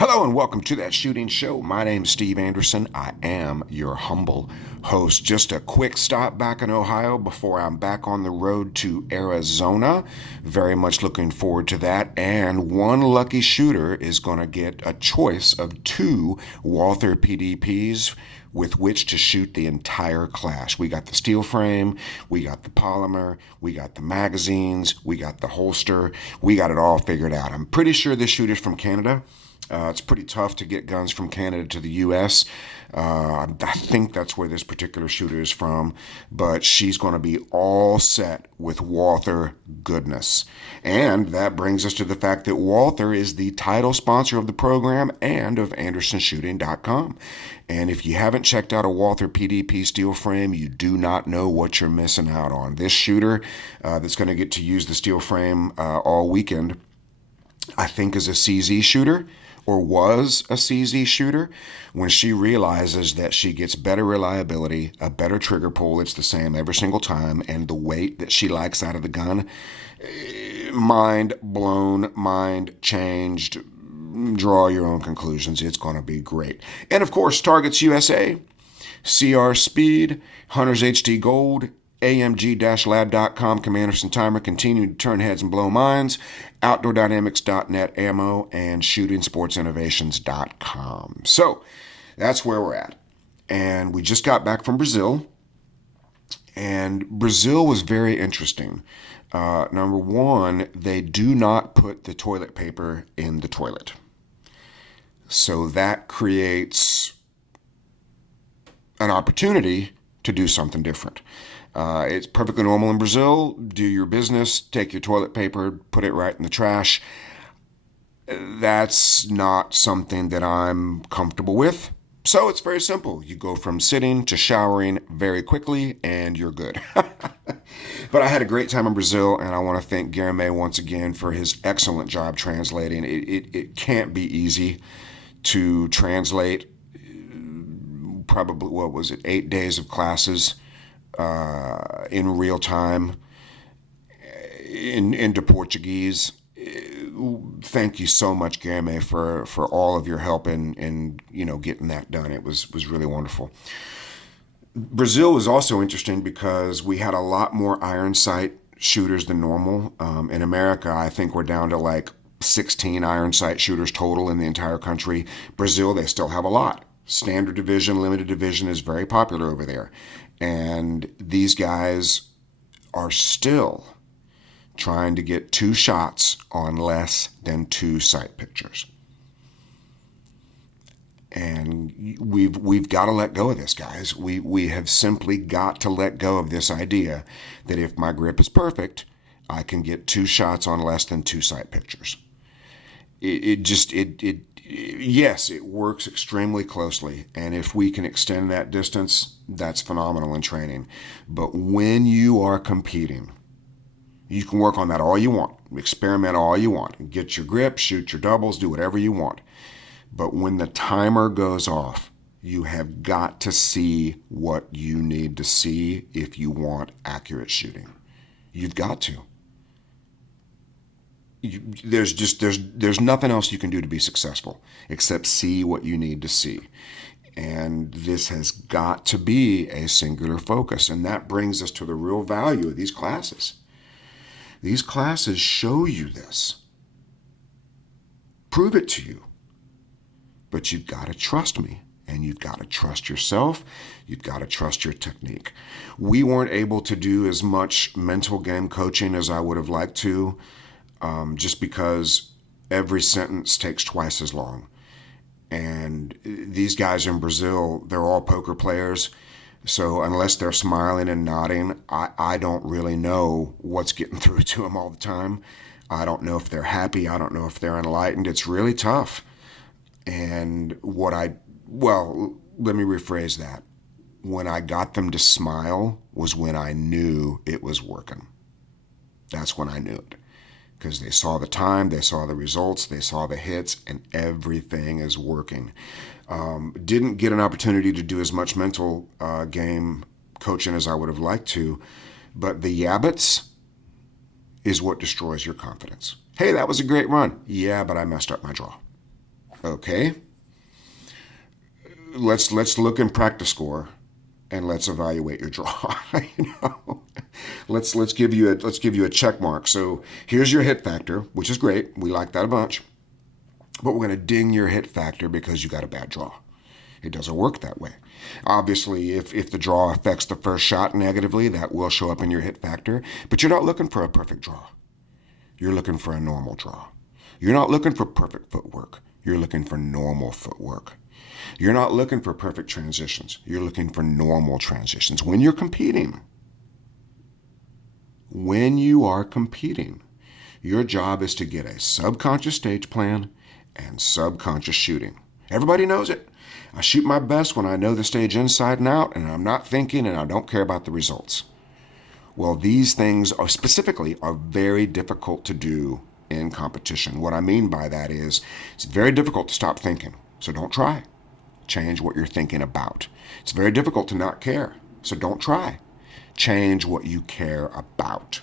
Hello and welcome to That Shooting Show. My name's Steve Anderson. I am your humble host. Just a quick stop back in Ohio before I'm back on the road to Arizona. Very much looking forward to that. And one lucky shooter is going to get a choice of 2 Walther PDPs with which to shoot the entire class. We got the steel frame, we got the polymer, we got the magazines, we got the holster. We got it all figured out. I'm pretty sure this shooter's from Canada. It's pretty tough to get guns from Canada to the U.S. I think that's where this particular shooter is from, but she's going to be all set with Walther goodness. And that brings us to the fact that Walther is the title sponsor of the program and of AndersonShooting.com. And if you haven't checked out a Walther PDP steel frame, you do not know what you're missing out on. This shooter that's going to get to use the steel frame all weekend, I think, is a CZ shooter, or was a CZ shooter. When she realizes that she gets better reliability, a better trigger pull, it's the same every single time, and the weight that she likes out of the gun, mind blown, mind changed. Draw your own conclusions. It's going to be great. And of course, Targets USA, CR Speed, Hunters HD Gold, AMG-lab.com, Commanderson Timer, continuing to turn heads and blow minds, OutdoorDynamics.net ammo, and ShootingSportsInnovations.com. So that's where we're at. And we just got back from Brazil. And Brazil was very interesting. Number one, they do not put the toilet paper in the toilet. So that creates an opportunity to do something different. It's perfectly normal in Brazil. Do your business, take your toilet paper, put it right in the trash. That's not something that I'm comfortable with. So it's very simple. You go from sitting to showering very quickly and you're good. But I had a great time in Brazil, and I want to thank Guilherme once again for his excellent job translating. It can't be easy to translate probably, 8 days of classes in real time into Portuguese. Thank you so much, Guilherme, for all of your help in getting that done. It was really wonderful. Brazil was also interesting because we had a lot more iron sight shooters than normal. In America, I think we're down to like 16 iron sight shooters total in the entire country. Brazil, they still have a lot. Standard division, limited division is very popular over there. And these guys are still trying to get 2 shots on less than 2 sight pictures. And we've got to let go of this, guys. We have simply got to let go of this idea that if my grip is perfect, I can get 2 shots on less than 2 sight pictures. Yes, it works extremely closely, and if we can extend that distance, that's phenomenal in training. But when you are competing, you can work on that all you want, experiment all you want, get your grip, shoot your doubles, do whatever you want. But when the timer goes off, you have got to see what you need to see if you want accurate shooting. You've got to. There's nothing else you can do to be successful except see what you need to see. And this has got to be a singular focus. And that brings us to the real value of these classes. These classes show you this. Prove it to you. But you've got to trust me, and you've got to trust yourself. You've got to trust your technique. We weren't able to do as much mental game coaching as I would have liked to, just because every sentence takes twice as long. And these guys in Brazil, they're all poker players. So unless they're smiling and nodding, I don't really know what's getting through to them all the time. I don't know if they're happy. I don't know if they're enlightened. It's really tough. And let me rephrase that. When I got them to smile was when I knew it was working. That's when I knew it. Because they saw the time, they saw the results, they saw the hits, and everything is working. Didn't get an opportunity to do as much mental game coaching as I would have liked to, but the yabbits is what destroys your confidence. Hey, that was a great run. Yeah, but I messed up my draw. Okay, let's look in practice score and let's evaluate your draw. you know, let's give you a check mark. So here's your hit factor, which is great. We like that a bunch. But we're going to ding your hit factor because you got a bad draw. It doesn't work that way. Obviously, if the draw affects the first shot negatively, that will show up in your hit factor. But you're not looking for a perfect draw. You're looking for a normal draw. You're not looking for perfect footwork. You're looking for normal footwork. You're not looking for perfect transitions. You're looking for normal transitions. When you're competing, your job is to get a subconscious stage plan and subconscious shooting. Everybody knows it. I shoot my best when I know the stage inside and out, and I'm not thinking, and I don't care about the results. Well, these things are very difficult to do in competition. What I mean by that is it's very difficult to stop thinking, so don't try. Change what you're thinking about. It's very difficult to not care, so don't try. Change what you care about.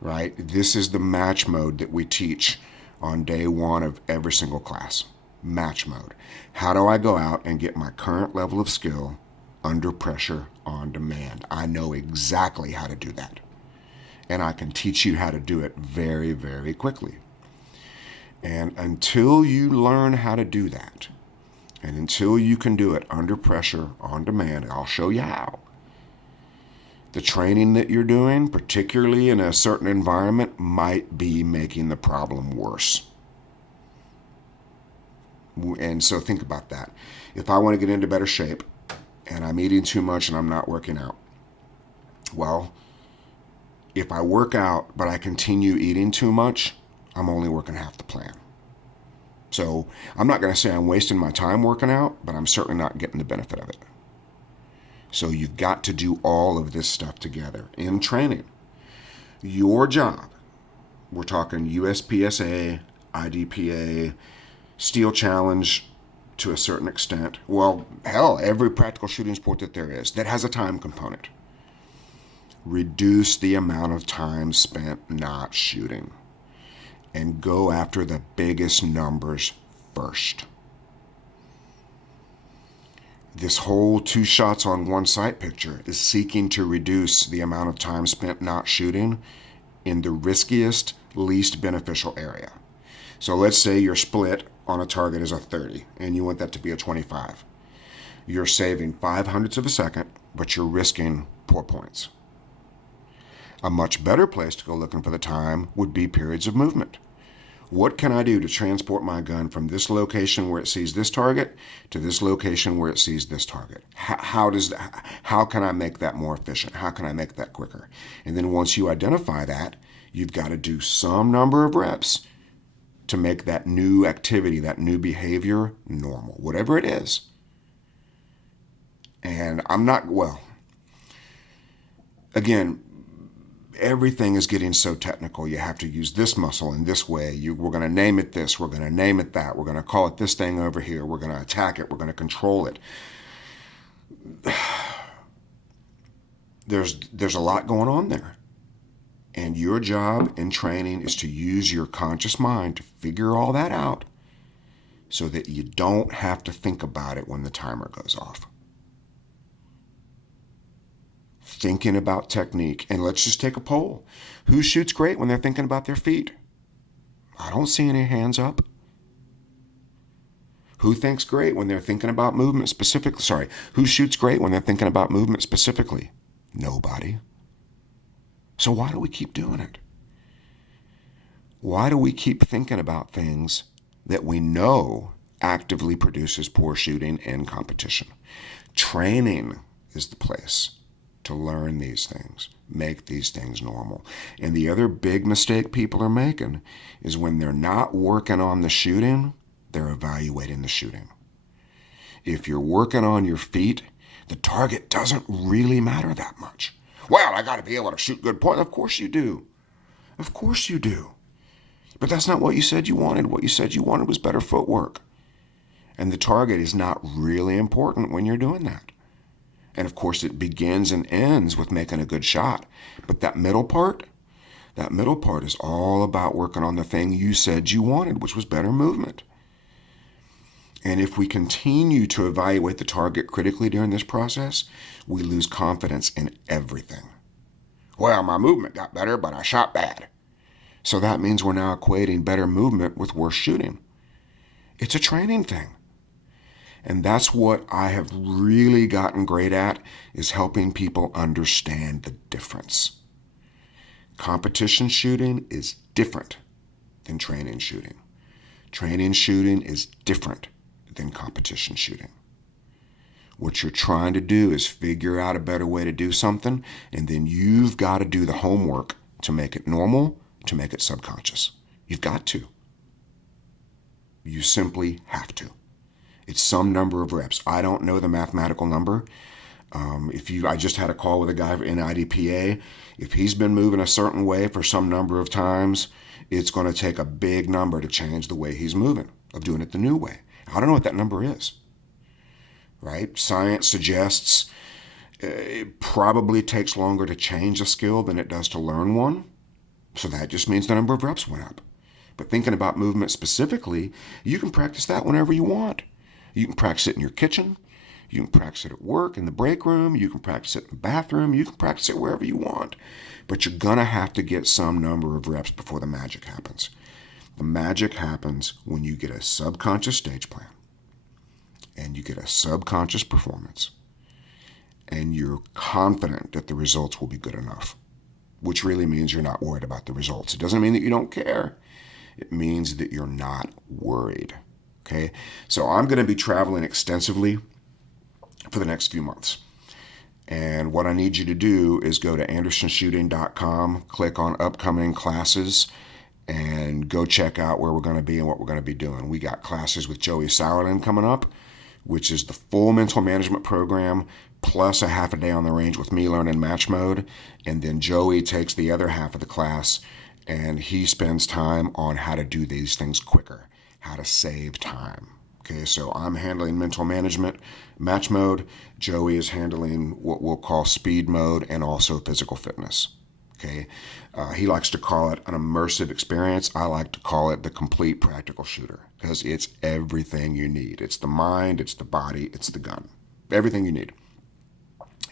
Right? This is the match mode that we teach on day one of every single class. Match mode. How do I go out and get my current level of skill under pressure on demand? I know exactly how to do that. And I can teach you how to do it very, very quickly. And until you learn how to do that, and until you can do it under pressure on demand, I'll show you how. The training that you're doing, particularly in a certain environment, might be making the problem worse. And so think about that. If I want to get into better shape and I'm eating too much and I'm not working out, well, if I work out but I continue eating too much, I'm only working half the plan. So I'm not going to say I'm wasting my time working out, but I'm certainly not getting the benefit of it. So you've got to do all of this stuff together in training. Your job, we're talking USPSA, IDPA, Steel Challenge to a certain extent. Well, hell, every practical shooting sport that there is that has a time component. Reduce the amount of time spent not shooting and go after the biggest numbers first. This whole 2 shots on 1 sight picture is seeking to reduce the amount of time spent not shooting in the riskiest, least beneficial area. So let's say your split on a target is a 30 and you want that to be a 25. You're saving 0.05 of a second, but you're risking poor points. A much better place to go looking for the time would be periods of movement. What can I do to transport my gun from this location where it sees this target to this location where it sees this target? How can I make that more efficient? How can I make that quicker? And then once you identify that, you've got to do some number of reps to make that new activity, that new behavior normal, whatever it is. And again, everything is getting so technical. You have to use this muscle in this way. We're going to name it this. We're going to name it that. We're going to call it this thing over here. We're going to attack it. We're going to control it. There's a lot going on there. And your job in training is to use your conscious mind to figure all that out so that you don't have to think about it when the timer goes off. Thinking about technique. And let's just take a poll. Who shoots great when they're thinking about their feet? I don't see any hands up. Who thinks great when they're thinking about movement specifically? Who shoots great when they're thinking about movement specifically? Nobody. So why do we keep doing it? Why do we keep thinking about things that we know actively produces poor shooting in competition? Training is the place to learn these things, make these things normal. And the other big mistake people are making is when they're not working on the shooting, they're evaluating the shooting. If you're working on your feet, the target doesn't really matter that much. Well, I got to be able to shoot good points. Of course you do. Of course you do. But that's not what you said you wanted. What you said you wanted was better footwork. And the target is not really important when you're doing that. And of course it begins and ends with making a good shot. But that middle part is all about working on the thing you said you wanted, which was better movement. And if we continue to evaluate the target critically during this process, we lose confidence in everything. Well, my movement got better, but I shot bad. So that means we're now equating better movement with worse shooting. It's a training thing. And that's what I have really gotten great at, is helping people understand the difference. Competition shooting is different than training shooting. Training shooting is different than competition shooting. What you're trying to do is figure out a better way to do something, and then you've got to do the homework to make it normal, to make it subconscious. You've got to. You simply have to. It's some number of reps. I don't know the mathematical number. I just had a call with a guy in IDPA. If he's been moving a certain way for some number of times, it's going to take a big number to change the way he's moving, of doing it the new way. I don't know what that number is, right? Science suggests it probably takes longer to change a skill than it does to learn one. So that just means the number of reps went up. But thinking about movement specifically, you can practice that whenever you want. You can practice it in your kitchen. You can practice it at work, in the break room. You can practice it in the bathroom. You can practice it wherever you want. But you're going to have to get some number of reps before the magic happens. The magic happens when you get a subconscious stage plan and you get a subconscious performance and you're confident that the results will be good enough, which really means you're not worried about the results. It doesn't mean that you don't care. It means that you're not worried. Okay, so I'm going to be traveling extensively for the next few months. And what I need you to do is go to andersonshooting.com, click on upcoming classes, and go check out where we're going to be and what we're going to be doing. We got classes with Joey Sauerland coming up, which is the full mental management program, plus a half a day on the range with me learning match mode. And then Joey takes the other half of the class, and he spends time on how to do these things quicker, how to save time. Okay, so I'm handling mental management, match mode. Joey is handling what we'll call speed mode and also physical fitness. Okay, he likes to call it an immersive experience. I like to call it the complete practical shooter, because it's everything you need. It's the mind, it's the body, it's the gun. Everything you need.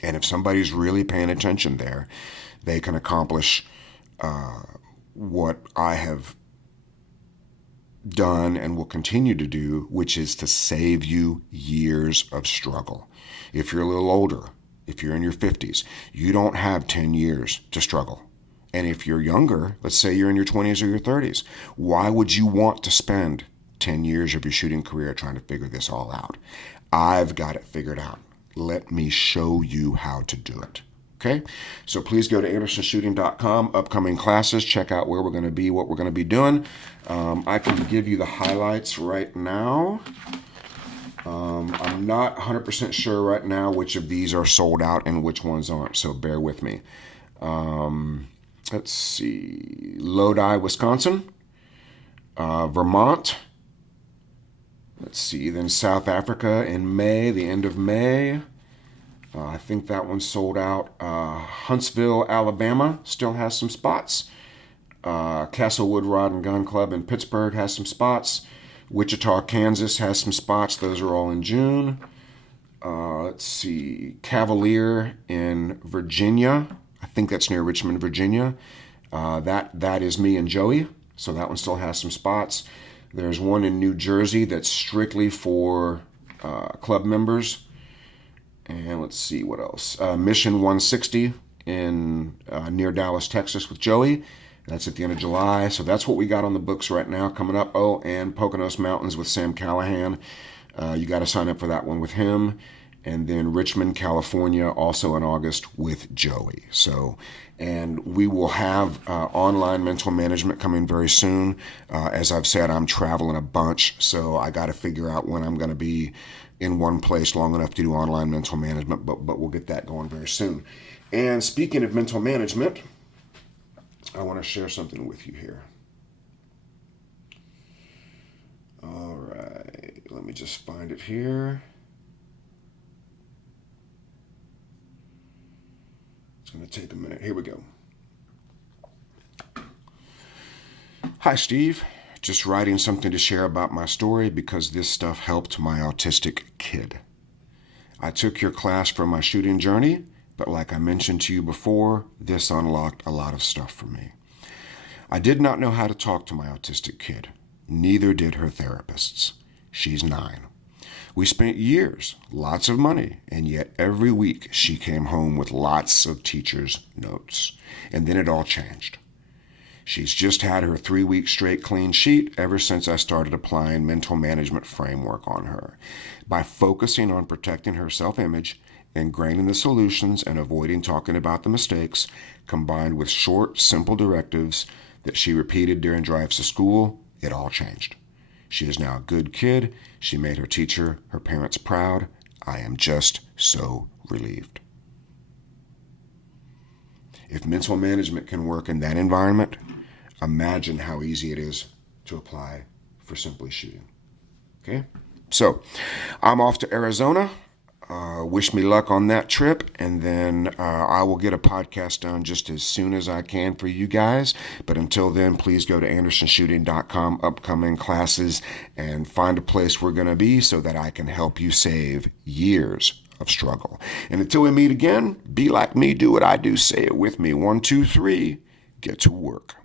And if somebody's really paying attention there, they can accomplish what I have done and will continue to do, which is to save you years of struggle. If you're a little older, if you're in your 50s, you don't have 10 years to struggle. And if you're younger, let's say you're in your 20s or your 30s, why would you want to spend 10 years of your shooting career trying to figure this all out? I've got it figured out. Let me show you how to do it. Okay, so please go to andersonshooting.com, upcoming classes, check out where we're going to be, what we're going to be doing. I can give you the highlights right now. I'm not 100% sure right now which of these are sold out and which ones aren't, so bear with me. Let's see, Lodi, Wisconsin, Vermont. Let's see, then South Africa in May, the end of May. I think that one's sold out. Huntsville, Alabama still has some spots. Castlewood Rod and Gun Club in Pittsburgh has some spots. Wichita, Kansas has some spots. Those are all in June. Let's see. Cavalier in Virginia. I think that's near Richmond, Virginia. That is me and Joey. So that one still has some spots. There's one in New Jersey that's strictly for club members. And let's see what else. Mission 160 in near Dallas, Texas with Joey. That's at the end of July. So that's what we got on the books right now coming up. Oh, and Poconos Mountains with Sam Callahan. You got to sign up for that one with him. And then Richmond, California, also in August with Joey. So, and we will have online mental management coming very soon. As I've said, I'm traveling a bunch, so I got to figure out when I'm going to be in one place long enough to do online mental management, but we'll get that going very soon. And speaking of mental management, I want to share something with you here. All right, let me just find it here. It's going to take a minute. Here we go. Hi, Steve. Just writing something to share about my story because this stuff helped my autistic kid. I took your class for my shooting journey, but like I mentioned to you before, this unlocked a lot of stuff for me. I did not know how to talk to my autistic kid. Neither did her therapists. She's 9. We spent years, lots of money, and yet every week she came home with lots of teachers' notes. And then it all changed. She's just had her 3-week straight clean sheet ever since I started applying mental management framework on her. By focusing on protecting her self-image, ingraining the solutions, and avoiding talking about the mistakes, combined with short, simple directives that she repeated during drives to school, it all changed. She is now a good kid. She made her teacher, her parents proud. I am just so relieved. If mental management can work in that environment, imagine how easy it is to apply for Simply Shooting. Okay? So, I'm off to Arizona. Wish me luck on that trip, and then I will get a podcast done just as soon as I can for you guys. But until then, please go to andersonshooting.com, upcoming classes, and find a place we're going to be so that I can help you save years of struggle. And until we meet again, be like me, do what I do, say it with me. 1, 2, 3, get to work.